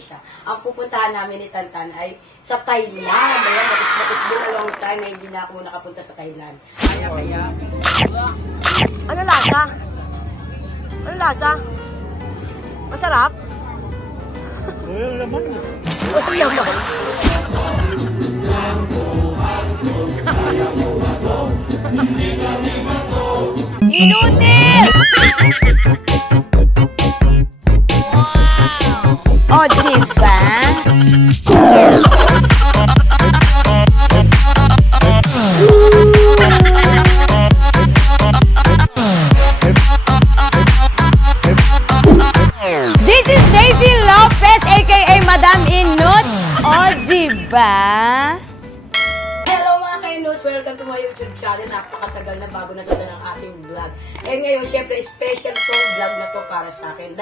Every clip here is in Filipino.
Asia. Ang pupuntahan namin ni Tantan ay sa Thailand. Ayan, matis din a long time na hindi na ako nakapunta sa Thailand. Kaya. Ano lasa? Ano lasa? Masarap? Wala laman. Wala laman. Inutil! Wow! O, diba? This is Daisy Lopez, aka Madam Inut. O, diba? Welcome to my YouTube channel. Napakatagal na bago na sana ng ating vlog. Eh ngayon, syempre, special tong vlog na to para sa akin.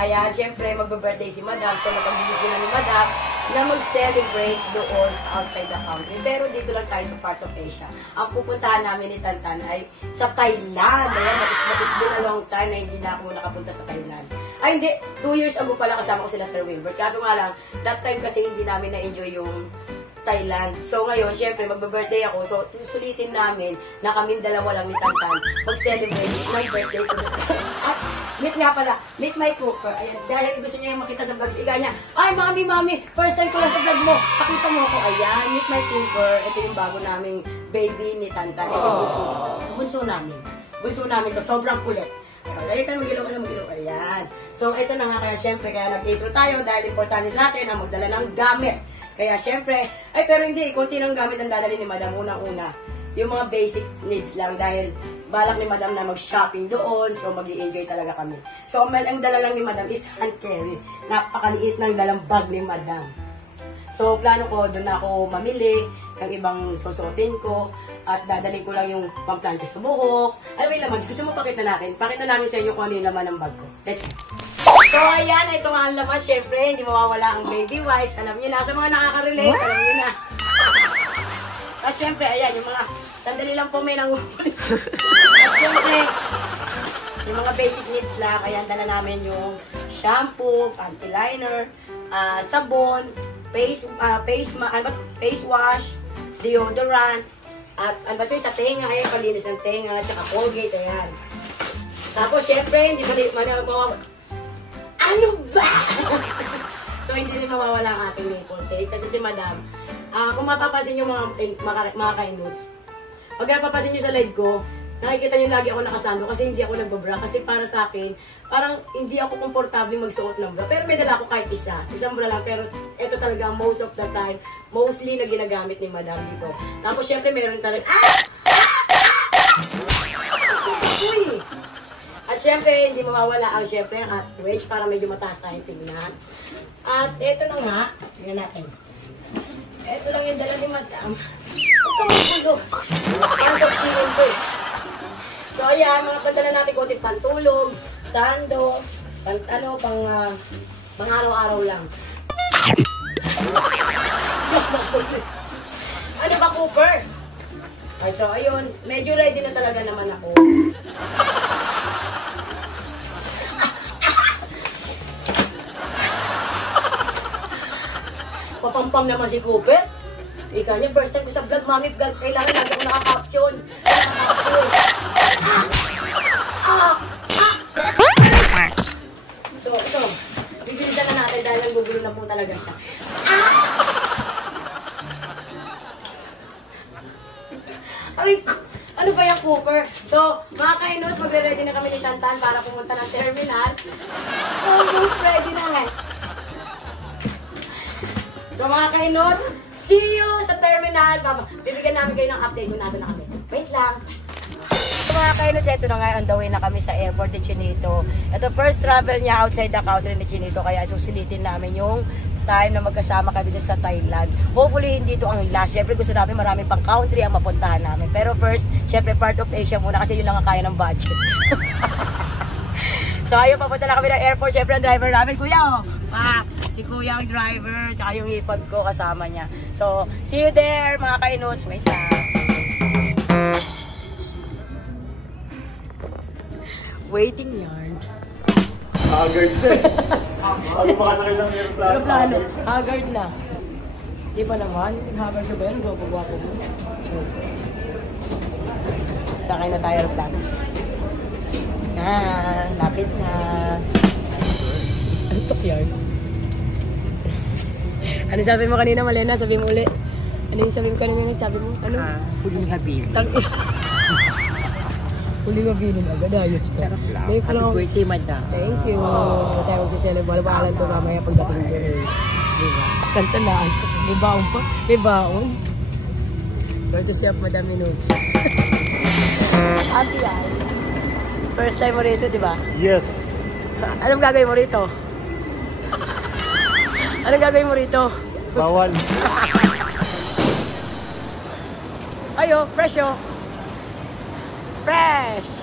Ayan, syempre, magbe-birthday si Madam. So, nag-ambisyon na ni Madam na mag-celebrate doon outside the country. Pero dito lang tayo sa part of Asia. Ang pupuntahan namin ni Tantan ay sa Thailand. Ayan, matis din a long time na hindi na ako nakapunta sa Thailand. Ay, hindi. 2 years ago pala kasama ko sila Sir Wilbert. Kaso nga lang, that time kasi hindi namin na-enjoy yung Thailand. So ngayon, syempre, magbe-birthday ako. So, sulitin namin na kaming dalawa lang ni Tantan mag-celebrate ng birthday ko. At, meet nga pala, meet my cooker. Ayan, dahil gusto niya yung makita sa vlogs. Ika niya, ay, mami, first time ko lang sa vlog mo. Pakita mo ako. Ayan, meet my cooker. Ito yung bago naming baby ni Tantan. Ito yung bunso namin. Bunso namin to. Sobrang kulit. Dahil ka mag-ilaw. Ayan. So, ito na nga kaya syempre, kaya nag-intro tayo dahil importante sa atin ang magdala ng gamit. Kaya syempre, ay pero hindi, konti ng gamit ang dadali ni Madam. Unang-una, yung mga basic needs lang dahil balak ni Madam na mag-shopping doon, so mag-i-enjoy talaga kami. So, ang dala lang ni Madam is hand carry. Napakaliit ng dalang bag ni Madam. So, plano ko, doon ako mamili ng ibang susuotin ko at dadalhin ko lang yung pamplansya sa buhok. Ano ba yung laman? Gusto mo pakita natin? Pakita namin sa inyo kung ano yung laman ng bag ko. Let's go! So, ayan, ito nga ang laman. Siyempre, hindi mawawala ang baby wipes. Alam niyo na, sa mga nakaka-relate, alam niyo na. At siyempre, ayan, yung mga, sandali lang po may nangupan. At siyempre, yung mga basic needs lang, ayan, dala namin yung shampoo, panty liner, sabon, face wash, deodorant, at ano ba ito yung sa tenga, ayan, palinis ng tenga, tsaka Colgate, ayan. Tapos, siyempre, hindi ano ba? So, hindi rin mawawala ang ating maple cake. Kasi si Madam, kung mapapansin nyo mga ka-nuts, pag napapansin nyo sa live ko, nakikita nyo lagi ako nakasando kasi hindi ako nagbabra. Kasi para sa akin, parang hindi ako komportable magsuot ng bra. Pero may dala ako kahit isang bra lang. Pero ito talaga most of the time, mostly na ginagamit ni Madam dito. Tapos syempre meron talaga, uy! At syempre, hindi mawawala ang syempre ang wedge para medyo mataas tayong tingnan. At ito na nga, tingnan natin. Ito lang yung dala ni Madam. Ito ang gulo. Parang sa oxygen ko eh. So ayan, mga padala natin konting pantulog, sando, pang araw-araw lang. Ano ba, Cooper? Ay, so ayun, medyo ready na talaga naman ako. Papampam naman si Cooper. Ika niya, first time ko sa vlog, mami, vlog, kailangan lagi ako naka-caption. So, ito, bibilisan na natin dahil ang gugulo na po talaga siya. Aray, ano ba yung Cooper? So, mga kainos, magre-ready na kami ni Tantan para pumunta ng terminal. Almost ready na nga. So mga kainots, see you sa terminal. Bibigyan namin kayo ng update kung nasa na kami. Wait lang. So mga kainots, ito na nga, on the way na kami sa airport ni Chinito. Ito first travel niya outside the country ni Chinito. Kaya susulitin namin yung time na magkasama kami dito sa Thailand. Hopefully hindi ito ang last. Siyempre gusto namin marami pang country ang mapuntahan namin. Pero first, siyempre part of Asia muna kasi yun lang ang kaya ng budget. So ayun, papunta na kami ng airport. Siyempre ang driver namin, kuya, si kuya ang driver, tsaka yung ipod ko kasama niya. So, see you there, mga kainots. Wait lang. Waiting yarn. Haggard na eh. Bago makasakay ng aeroplano. Aeroplano. Haggard na. Di ba naman? Haggard ka ba yan? Gwapo-gwapo mo. Sakay na tayo aeroplano. Lapit na. Ano tok yan? Ano sabi mo kanina, Malena? Sabi mo ulit. Ano yung sabi mo kanina? Sabi mo? Ano? Huling habib. Huling mabilin agad, ayos ka. Thank Happy you. birthday, madam. Thank you. Hindi tayo magsiselebrate. Bahalan to mamaya pagdating ko. Diba? Kanta na. May baon pa. May baon. Courtesy of Madam Minuts. Ate ay. First time mo rito, di ba? Yes. Anong gagawin mo rito? Anong gagawin mo rito? Bawal. Ayo, fresh oh. Fresh!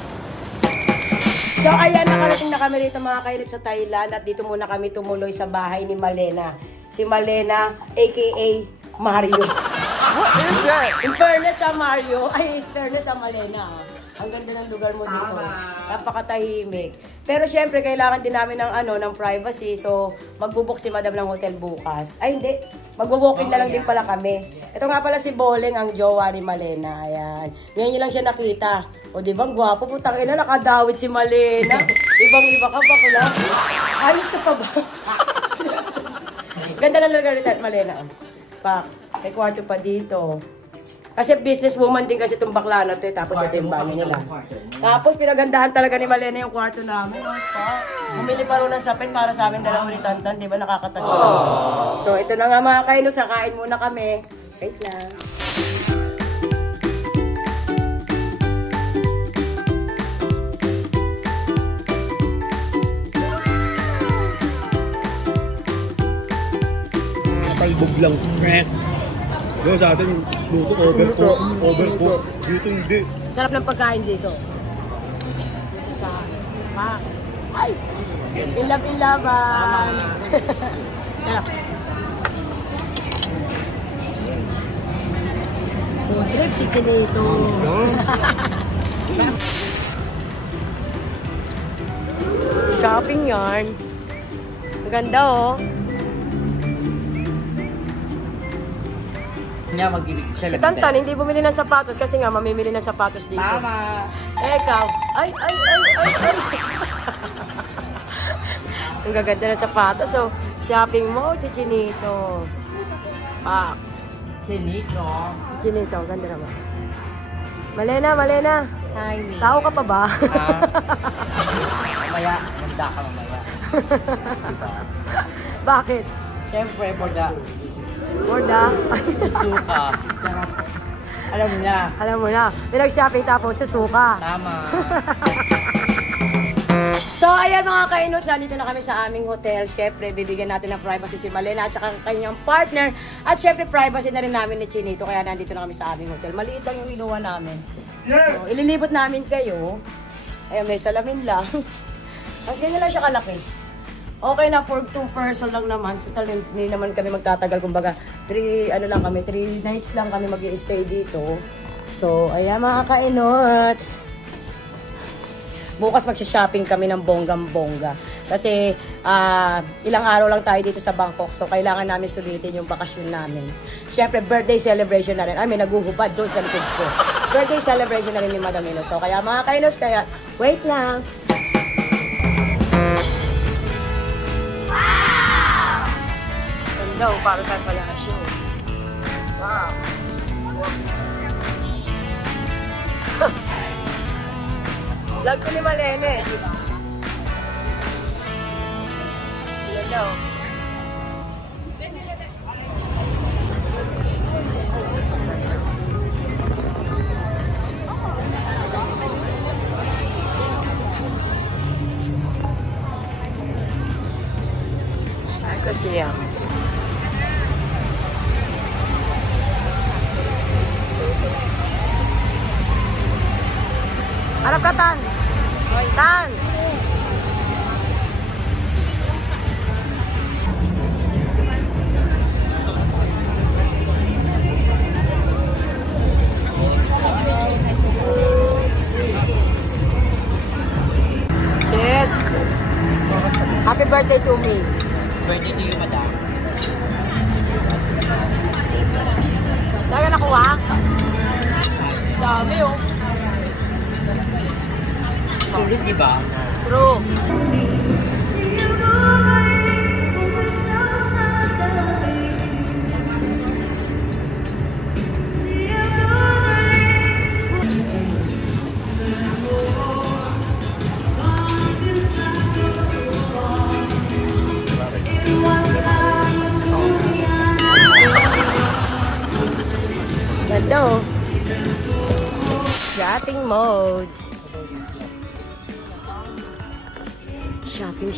So ayan, nakarating na kami rito mga kairit sa Thailand at dito muna kami tumuloy sa bahay ni Malena. Si Malena, aka Mario. What is that? In fairness sa Mario, ay in fairness sa Malena. Ang ganda ng lugar mo dito. Napakatahimik. Pero syempre, kailangan din namin ng privacy. So, magbubuk si Madam ng hotel bukas. Ay, hindi. Magbo-walk-in na lang din pala kami. Ito nga pala si Boleng, ang jowa ni Malena. Ayan. Ngayon nyo lang siya nakita. O, di ba? Ang gwapo. Putang ina, nakadawit si Malena. Ibang-iba ka, bakla. Ayos ka pa ba? Ganda ng lugar ni Malena. Pak, may kwarto pa dito. Kasi businesswoman din kasi itong bakla na ito. Tapos ito yung bahay nila. Tapos pinagandahan talaga ni Malena yung kwarto namin. Bumili pa rin ng sapin para sa amin dalawang ni Tantan. Di ba nakakatouch na? So ito na nga mga kaino. Sakain muna kami. Wait lang. Talbog lang. Yo, sa atin, luto, overcook. Dito hindi. Sarap ng pagkain dito. Dito sa Mac. Ay! Ilab-ilaban! Food trip si Chinito. Shopping yarn. Ang ganda oh. Niya mag-ibig siya. Si Tantan hindi bumili ng sapatos kasi nga mamimili ng sapatos dito. Tama. Eh, ikaw. Ay. Ang gaganda ng sapatos. So, shopping mo, si Chinito. Sinito. Chinito, ang ganda naman. Malena. Hi, me. Tao ka pa ba? Mamaya. Manda ka mamaya. Bakit? Siyempre, borda. Borda? Ay, Susuka. Sarap. Alam niya. alam mo na. Pinag-shopping tapos susuka. Tama. So, ayan mga kainots, nandito na kami sa aming hotel. Siyempre, bibigyan natin ng privacy si Malena at saka ang kanyang partner. At siyempre, privacy na rin namin ni Chinito. Kaya nandito na kami sa aming hotel. Maliit lang yung inuwa namin. So, ililibot namin kayo. Ayan, may salamin lang. Mas ganyan lang siya kalaki. Okay na, for 2 person lang naman. So, hindi naman kami magtatagal. Kumbaga, 3 nights lang kami mag-i-stay dito. So, ayan mga kainots. Bukas magsha-shopping kami ng bonggang-bongga. Kasi ilang araw lang tayo dito sa Bangkok. So, kailangan namin sulitin yung bakasyon namin. Siyempre, birthday celebration na rin. Ay, may naguhubad doon sa likod ko. Birthday celebration na rin ni Madam Ino. So, kaya mga kainos, wait lang. Wow! Ganda, para tayo pala na show. Wow! Vlog ko ni Malene. Yan daw. Ay, kasi yan. Harap ka, Tan. Tan. Shit. birthday to me. Birthday to you, madam. Dami nakuha? Dami oh. Sulit, di ba? True. Ganda oh. Shopping mode. Shopping.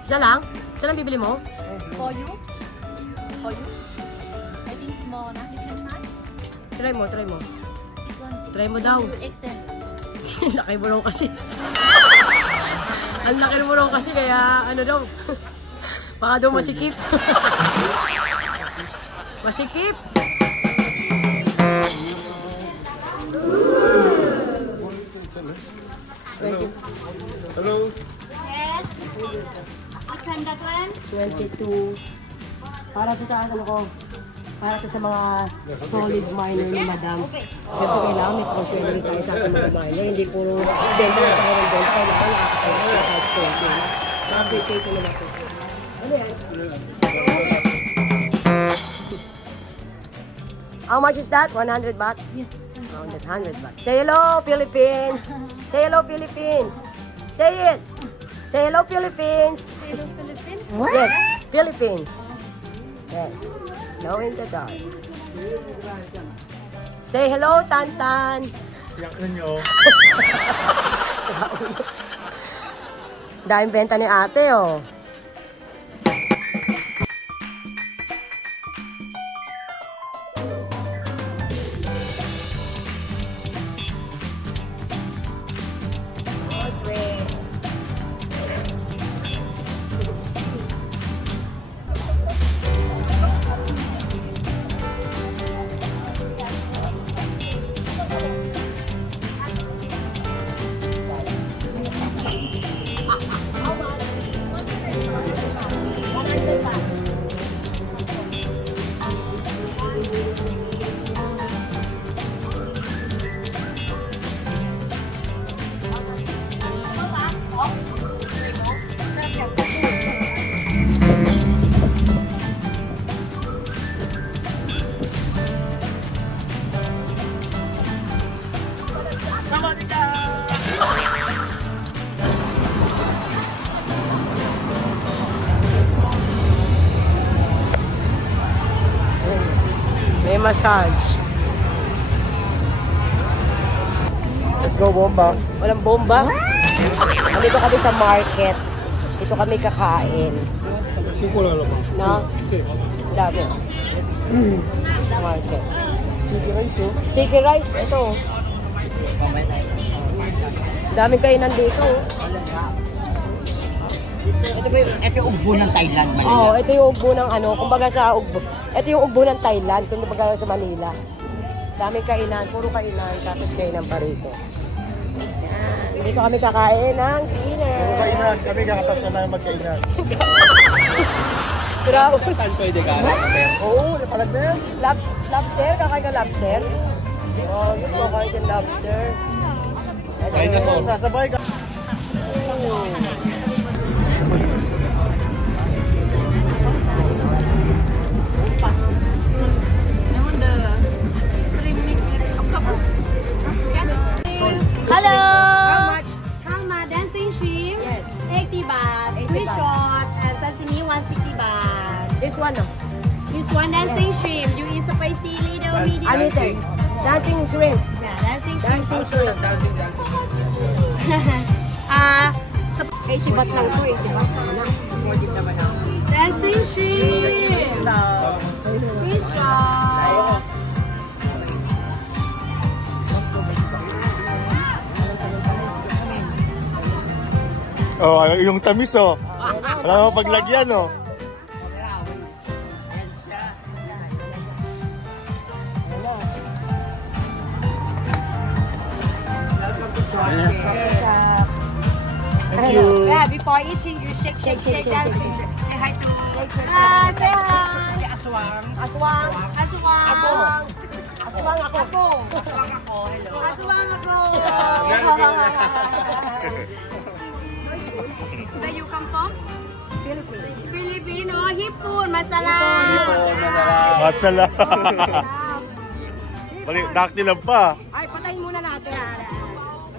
Isa lang? Isa lang bibili mo? For you? For you? I think small na. You can try? Try mo. This one. Try mo daw. You extend. Laki mo raw kasi. Ang laki mo raw kasi kaya ano daw. Baka daw masikip. Masikip. Hello. Yes. Extend that one. 22. Para sa taas, ano ko, para to sa mga solid miner ni Madam. Siyempre kailangan may prosperity tayo sa ating mga miner. Hindi puro benta na tayo ng benta. Kailangan nakakatawa sa kahit konti. Na-appreciate ko naman ito. Ano yan? How much is that? 100 baht? Yes. 100 baht. Say hello, Philippines! Say hello, Philippines! Say it! Say hello, Philippines! Hello, Philippines. Yes, Philippines. Yes. Glow in the dark. Say hello, Tantan. Yak ninyo. Dahil benta ni ate, oh. May massage. Let's go, bomba. Walang bomba. Dito kami sa market. Dito kami kakain. Siko lang naman. No? Dami. Market. Sticky rice, oh. Sticky rice. Ito. Daming kainan dito. Ito yung ugbo ng Thailand, Manila. Oo, ito yung ugbo ng ano. Kumbaga sa ugbo. Ito yung ugbo ng Thailand. Kumbaga sa Manila. Daming kainan. Puro kainan. Tapos kainan pa rito. Yan. Dito kami kakain ng dinner. Kainan. Kami kakatasan na magkainan. Bravo. Saan pwede ka? Oo, napalag na yan. Lobster? Kakain ka lobster? Oo, gusto ko kain ng lobster. Sasabay ka. Hello. How much? Kalma dancing shrimp. Yes. 80 baht. 80 Squid baht. shot and sesame 160 baht. This one, no? This one dancing shrimp. You eat spicy little medium. Anita. Dancing shrimp. Yeah, dancing shrimp. Dancing shrimp. Ah, 80 baht lang ito. 80 baht lang na. dancing shrimp. Squid shot. Oh, yung tamis, oh. Wala mo paglagyan, oh. Thank you. Yeah, before eating, you shake, dance. Say hi to. Say hi. Si Aswang. Aswang ako. Where you come from? Filipino. Hipon. Masarap. Matsala. Balik, dakti lang pa. Ay, patayin muna natin.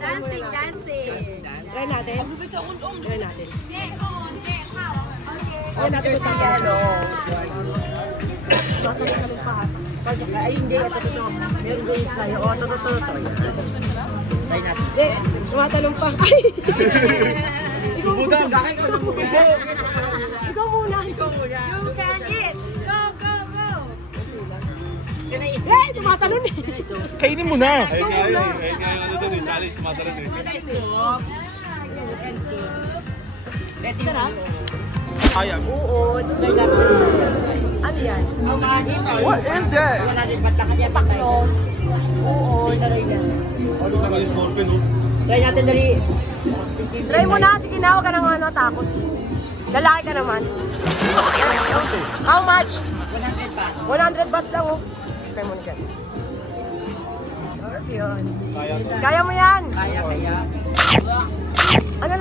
Dancing. Try natin. Try natin. Try natin sa galo. Ay, hindi. Ito. Meron din tayo. O, ito. Try natin. Hindi. Tumatanong pa. Ay! Budang. Ikaw muna. You can eat. Go. Eh, tumatalon eh. Kainin mo na. Ayun nga yun. Ayun nga yung ano doon. Yung challenge. Tumatalon eh. Ready na? Kaya. Oo. Ano yan? What is that? Wala rin ba't lang kanya paklo? Oo, daray na. Ano sa mga scorpion oh? Try natin dali. Try mo na. Sige na, huwag ka nang takot. Lalaki ka naman. How much? 100 baht lang oh. Try mo na dyan. Yun. Kaya mo yan. Kaya. Ano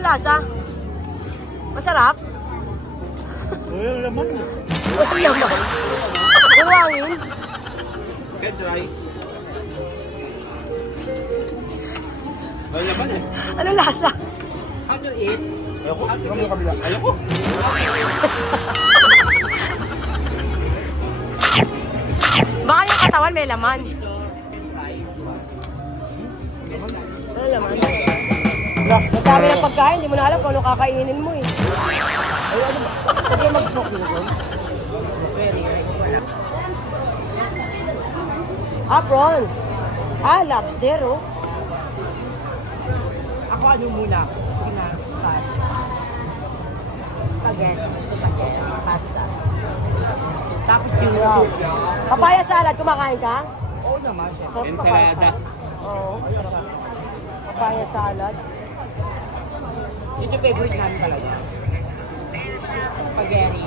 lasa? Masarap? Ayun, laman. Ano naman? Buwangin? Get right. Ayun, laman eh. Ano lasa? How to eat? Ayoko. Ayoko kabila. Ayoko. Baka yung katawan may laman. Ano laman? Madami ng pagkain, hindi mo na alam kung ano kakainin mo eh. Ay, ano ba? Huwag kayo mag-smoke dito. Prawns. Lobster oh. Ako ano muna? Sige na. Spaghetti. Pasta. Tapos yung Wow. Papaya salad, kumakain ka? Oo naman, chef. Sarap papaya salad. Oo. Papaya salad. Ito favorite namin talaga. Spaghetti.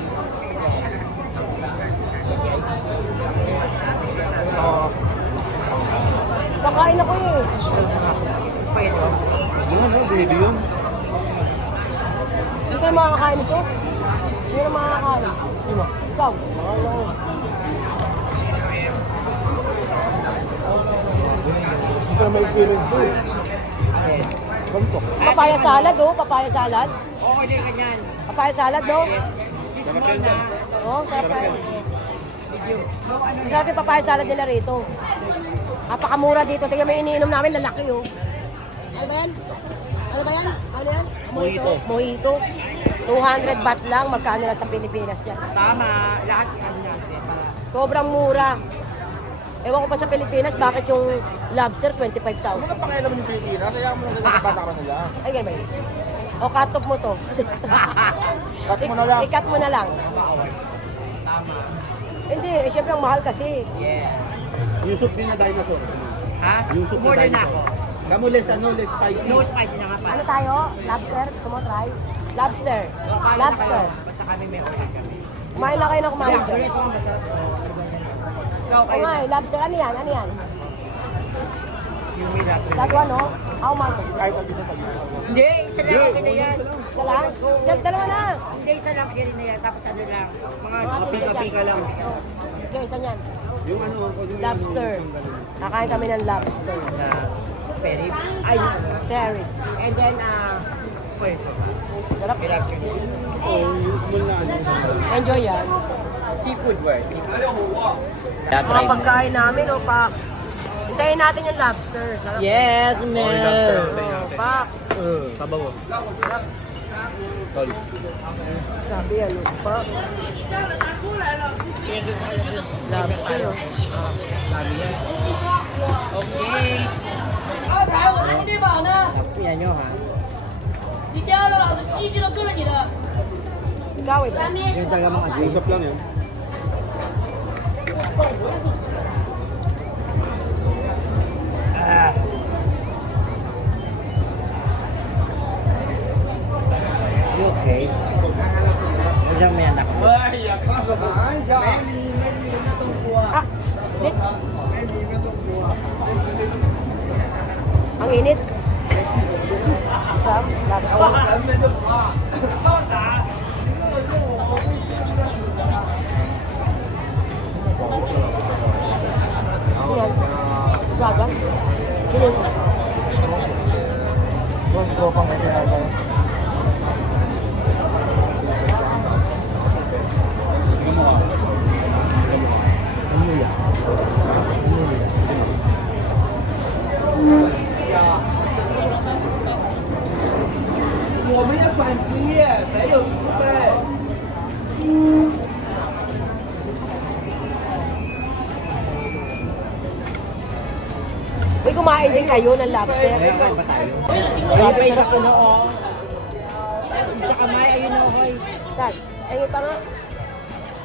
Kakain ako eh. Spaghetti. Yun ano, baby yun. Hindi kayo makakain ito? Hindi na makakain. Ikaw? Isa may experience ko eh. Ganito. Papaya salad oh, papaya salad. Oo, hindi ganyan. Papaya salad no? Sarap yan dyan. Oo, sarap yan. Sarap yung papaya salad nila rito. Napakamura dito. Tingnan mo yung iniinom namin, lalaki oh. Ano ba yan? Ano yan? Mojito. 200 baht lang, magkano lang sa Pilipinas dyan. Tama. Lahat ano natin. Sobrang mura. Ewan ko pa sa Pilipinas, bakit yung lobster 25,000? Ano pakialam yung Pilipinas? Kaya mo lang nagpapataka nila. Ay, ganyan ba yun? O, cut off mo to. Cut mo na lang. I-cut mo na lang. Tama. Hindi, syempre ang mahal kasi. Yeah. Yung soup din na dinosaur. Ha? Yung soup na More na dinosaur. ako. Kamu less spicy. No spicy na nga pa. Ano tayo? Lobster? Gusto mo try? Lobster. Kain na kayo. Basta kami may order kami. Kumain na kayo na kumain Actually, dyan. ito ang masarap. Ikaw Oo kayo. nga eh, lobster. Ano yan? Ano yan? Yung may lobster. That one, no? How much? Kahit ang isa tayo. Hindi, isa lang okay na yan. Isa lang? Dalawa na. Hindi, isa lang okay na yan. Tapos ano lang. Mga Mga pika-pika lang. Okay, isa yan. Yung ano, Lobster. Kakain kami ng lobster. spare ribs. Ay, spare ribs. And then, square. Sarap. yung small na ano. Enjoy yan. Seafood work. Mga pagkain namin, o pak. Hintayin natin yung lobster. Sarap. Yes, Oh, pak. Sabaw ko. Tol. Sabi yan, o pak. Lobster, o. Sabi yan. Okay. Yan nyo, ha? Ikaw, ito. Yung talaga mga drink. Usap lang yun. Ah, lit. Ang init. Isa, lobster. Yan. Dragon. Ganun. Tropang kasi natin. Uy, kumain din kayo ng lobster. Kaya ba tayo? Grabe, Ay, isa sarap ko na. na, oh. Sa kamay, ayun na, okay. Saan? Ayun pa nga.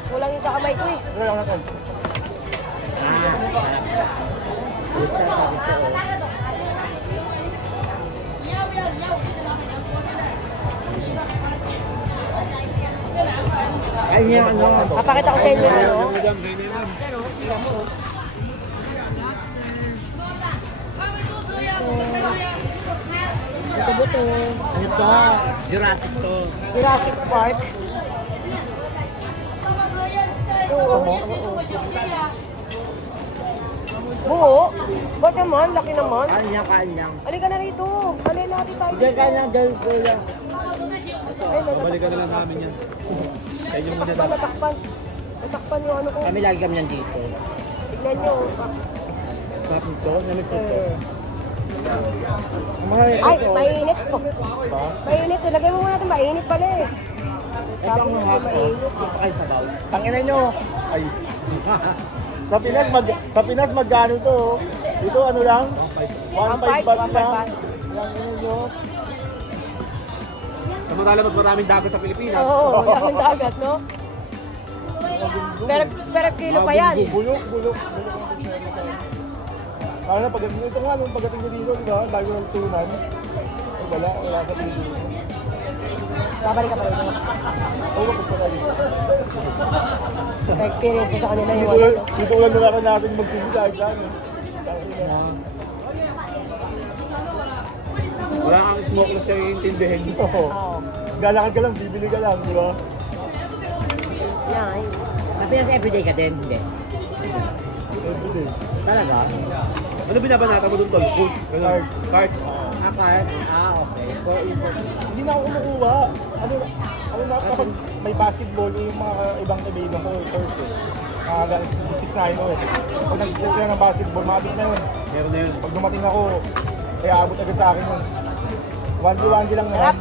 Kulang yung sa kamay ko eh. Ano lang natin? Pucha, sabi ko, oh. Ay, niya, ano? Papakita ko sa inyo ano. Madam, kayo na yan. Ito buto. Ano to? Jurassic to. Jurassic Park. Oo. Buo. Ba't naman? Laki naman. Kain lang. Halika na rito. Halika natin tayo. Diyan ka na, dahil ko lang. Ay, Balikan na lang namin yan. Kayo yung muna natakpan, natakpan. Natakpan yung ano ko. Kami lagi kami nandito. Tignan nyo. Sarap nito, namit ito. Ay, mainit po. Mainit. Lagay mo muna natin. Mainit pala eh. Sabi mo mainit. Ay, sabaw. Tangina nyo. Ay. Sa Pinas magkano to? Dito ano lang? 1.5 baht lang. Yung ano nyo. Samantala mas maraming dagat sa Pilipinas. Oo, yung dagat, no? Pero kilo pa yan. Bulok. Kaya na pagdating ito nga, nung pagdating ko dito, di ba? Lagi ng tunan. Ay, wala sa Pilipinas. Babalik ka pa rin. Oo, wag pa tayo. Pa-experience ko sa kanila yung ano. Dito ulan na lang natin magsindi kahit saan. Wala kang smokeless na iintindihin. Oo. Galakad ka lang, bibili ka lang, di ba? Yan. Mapinas everyday ka din, hindi. Everyday. Talaga? Ano binabanata mo doon, Tol? Food? Card. Card? Card? Okay. Hindi na ako kumukuha. Ano na, kapag may basketball, yung mga ibang kaibigan ko, course eh. District na yun eh. Pag nag-set sila ng basketball, mabit na yun. Meron na yun. Pag dumating ako, kaya abot agad sa akin yun. 1G lang naman.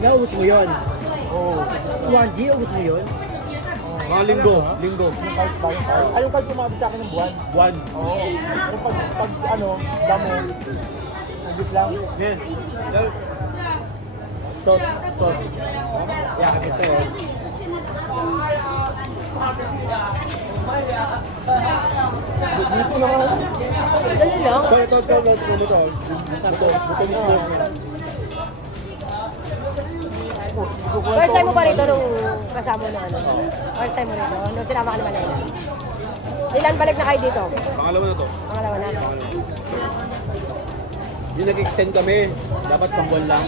Naubos mo yun? Oo. 1G, ubos mo yun? Mga linggo. Yung card ba? Yung card? Ay, yung card kumabit sa akin ng buwan. One. Oo. Pero pag ano, damo, nagit lang. Yan. Tos. Yeah, ito eh. Dito na nga. Dali lang. First time mo ba rito nung kasama na ano? First time mo rito? Nung sinama ka ni Manila? Ilan balik na kayo dito? Pangalawa na to. Pangalawa na. Yung nag-extend kami, dapat pang buwan lang.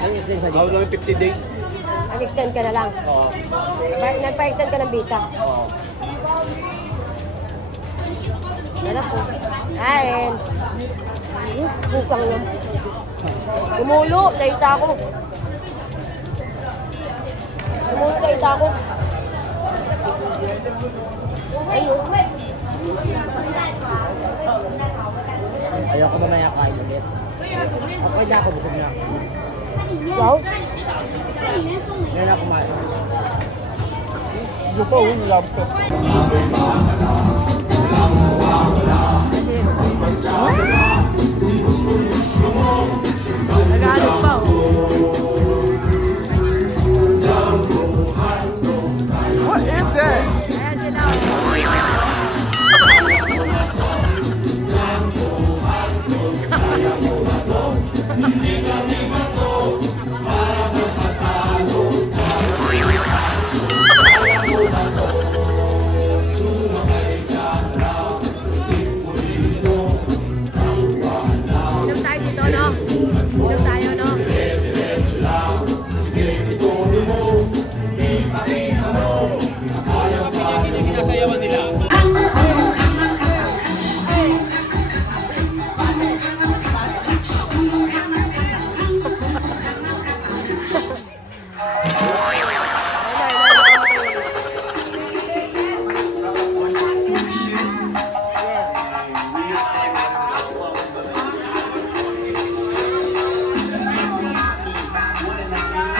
Ano yung sa Bawal namin 50 days. Nag-extend ka na lang. Oo. Nagpa-extend ka ng visa. Oo. Anak ko. Kain. Bukang lang. Tumulo. Naita ako. Tumulo sa ita ako. Ayun. Ayaw ko mamaya kain ulit. Okay na ako, busog na. Wow. Ngayon na kumain. Yung pa, yung laptop. Nag-aalok pa oh. What is that? Ayan sila oh. sinasayawan nila.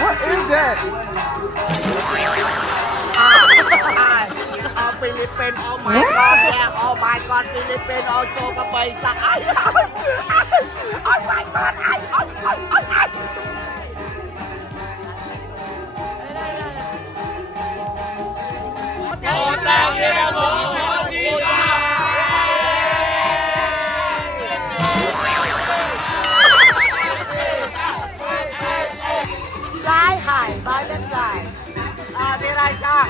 What is that? Philippine, oh my God, yeah, oh my God, Philippine, oh, so kabaysa, ay, oh my God, ay, ay. Fly high, butterfly. Diray ka.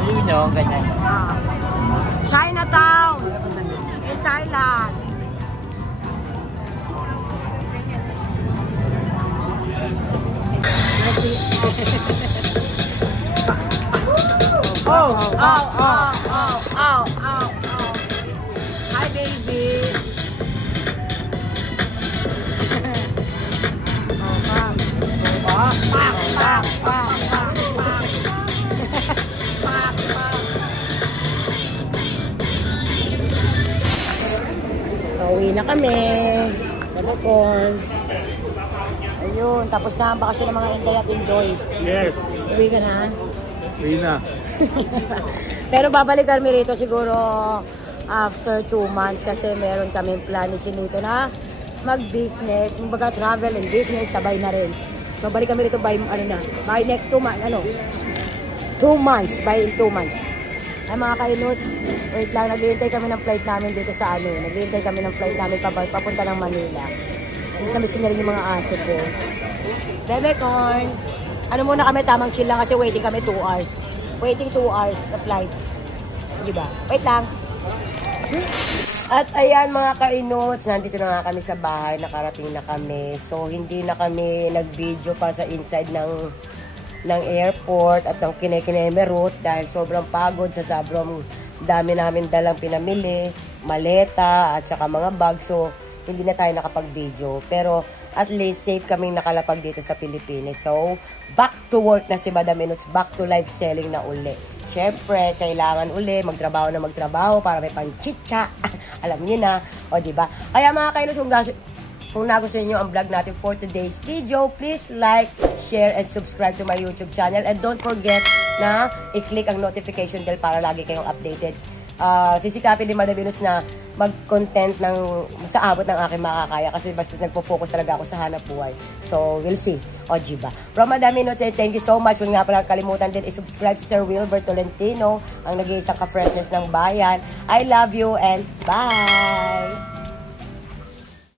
Ayun nyo, ganyan. Chinatown in Thailand. Oh. Hi, baby. Uwi na kami. Nabukon. Ayun, tapos na ang bakasyon ng mga Inday at Indoy. Yes. Uwi ka na? Rina. Pero babalik kami rito siguro after 2 months kasi meron kami plan ni Chinito na mag-business, kumbaga travel and business, sabay na rin. So balik kami rito by, by next 2 months, 2 months, by 2 months. Ay mga kainots, wait lang, naghihintay kami ng flight namin dito sa naghihintay kami ng flight namin papunta ng Manila. Miss ko na rin yung mga aso ko. Bebe corn, ano muna kami, tamang chill lang kasi waiting kami 2 hours. Waiting 2 hours sa flight. Diba? Wait lang. At ayan mga kainots, nandito na nga kami sa bahay, nakarating na kami. So hindi na kami nag-video pa sa inside ng airport at ng Kinekineme route dahil sobrang pagod sa sobrang dami namin dalang pinamili, maleta at saka mga bag. So hindi na tayo nakapag-video. Pero at least safe kaming nakalapag dito sa Pilipinas. So back to work na si Madam Inots, back to live selling na uli. Siyempre, kailangan uli magtrabaho para may panchitsa. Alam niyo na, o diba? Kaya mga kainos, kung nagustuhan niyo ang vlog natin for today's video, please like, share, and subscribe to my YouTube channel. And don't forget na i-click ang notification bell para lagi kayong updated. Sisikapin din Madam Inots na mag-content sa abot ng aking makakaya kasi basta nagpo-focus talaga ako sa hanap buhay. So, we'll see. O, diba? From Madam Inots, thank you so much. Kung nga pala kalimutan din, i-subscribe si Sir Wilbert Tolentino, ang nag-iisang ka-freshness ng bayan. I love you and bye!